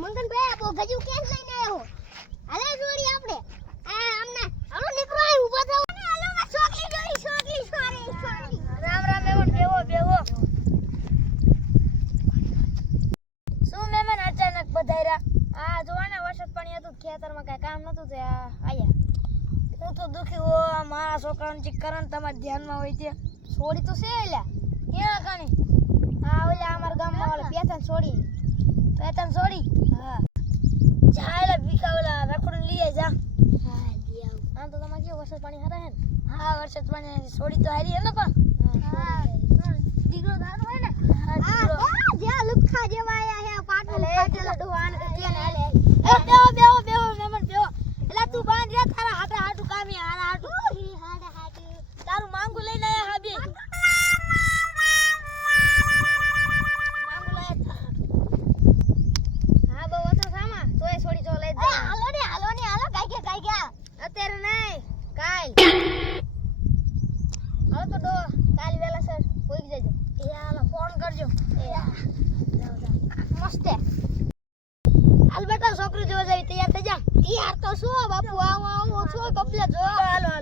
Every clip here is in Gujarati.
મંગનભાઈ બો ગજુ કેમ લઈને આવ્યો હાલે જોડી આપણે આ આમને હાલો નીકળો આ ઊભા થાઓ ને હાલો આ છોકરી જોઈ છોકરી સોરી રામ રામ મેમન બેહો શું મેમન અચાનક પધાર્યા આ જોવાના વરસાદ પાણી હતું ખેતરમાં કાઈ કામ નતું તે આયા હું તો દુખી હો મારા છોકરાને ચીક કરન તમાર ધ્યાનમાં હોય તે છોડી તો છે એલા ક્યાં કાણી આ ઓલા અમાર ગામમાં ઓલા પેતન છોડી હા ચાલે ભીખાવલા રખડું લઈ જા હા દી આવ આમ તો તમાર કેવો વરસાદ પાણી હરા હે હા વરસાદ પાણી છોડી તો હારી હે ને પણ હા દીકરો દાનો હે ને હા જે લુખા જેવા આયા હે પાટલું ફાટેલા ડોવાન કે ને હાલે બેહો મેમન બેહો એલા તું બાંધ રે તારા હાટા હાટુ કામી હારા હાટુ તારું માંગુ લઈને આયા હાબી અત્યારે નહીં કાલ હાલો તો ડો કાલ વેલા સર પોઈ જજો એ હાલો ફોન કરજો એ મસ્તે હાલ બેટા છોકરી જોવા જાવી તૈયાર થઈ જા તૈયાર તો શું બાપુ આવો છો કપલે જો હાલો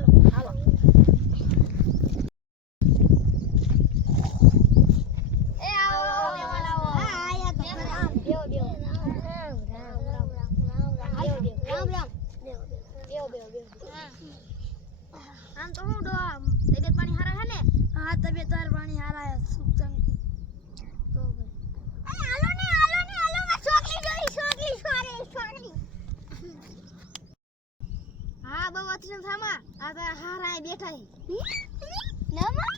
એ આવો મહેમાન આવો હા આયા તો બેહો આમ તો હું ડો તબિયત પાણી હારા હે ને હા તબિયત પાણી હારા હે સુખ શાંતિ તો ભાઈ હાલો ને આ છોકરી જોઈ છોકરી સોરી હા બહુ અચરન થામા આ તો હારા બેઠા હે નમા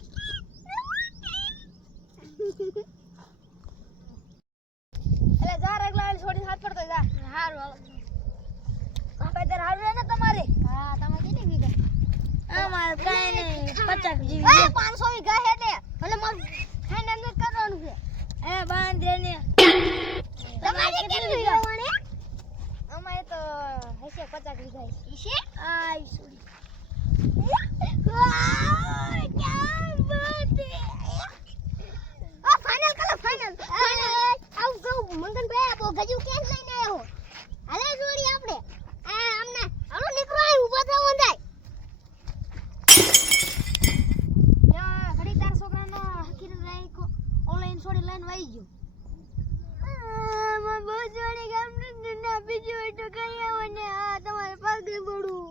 એટલે જા રગલા છોડી હાથ પડતો જા હારું કાકા તાર હારું હે ને તમારે હા તમારે કેટલી વીઘા અમાર કાઈ નહીં 50 જેવી 500 વીઘા હે ને એટલે મગ ખાઈને એમ કરવાનું છે એ બાંધે ને તમારે કેટલી વીઘા વણે અમારે તો હશે 50 વીઘા હશે આ સોરી વાહ ક્યાં બાત હે આ ફાઇનલ કલો ફાઇનલ આવ ગો મંગનભાઈ બો ગજુ કેમ લઈને આવ્યો હાલે જોડી આપણે આ આમને હાલો નીકળો આ ઊભા થાઓ અંદાય યા ઘડી તાર છોકરાનો હકીને રાખો ઓનલાઈન છોડી લઈને વઈ ગયો મા બહુ જોડી ગામ ના બીજો તો કઈ આવો ને આ તમારે પગે પડું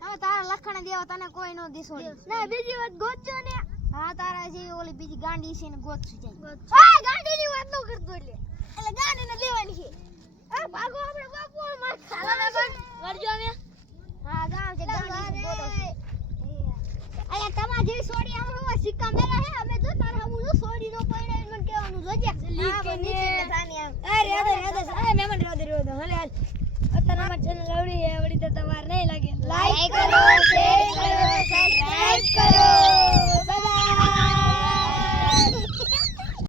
હવે તારા લખણ દેવા તને કોઈ નો દીસો ના બીજી વાત ગોતજો ને હા તારા જે ઓલી બીજી ગાંડી છે ને ગોતશું જાય હા ગાંડીની વાત નો કરતો એટલે ગાંડીને લેવાની છે આ ભાગો આપણે બાપુ માર ખાલા પણ વળજો અમે હા ગામ છે ગાંડી બોલો અયા તમાર જે સોડી આમણો સિક્કા મેલા હે અમે જો તાર હમુ જો સોડી નો પૈણે મને કહેવાનું જોજે લીક કે નીચે થાની આમ અરે એ મેમન રહ્યો હલે હાલ અત્યારે અમાર ચેનલ આવડી હે આવડી તો તમાર નહીં લાગે લાઈક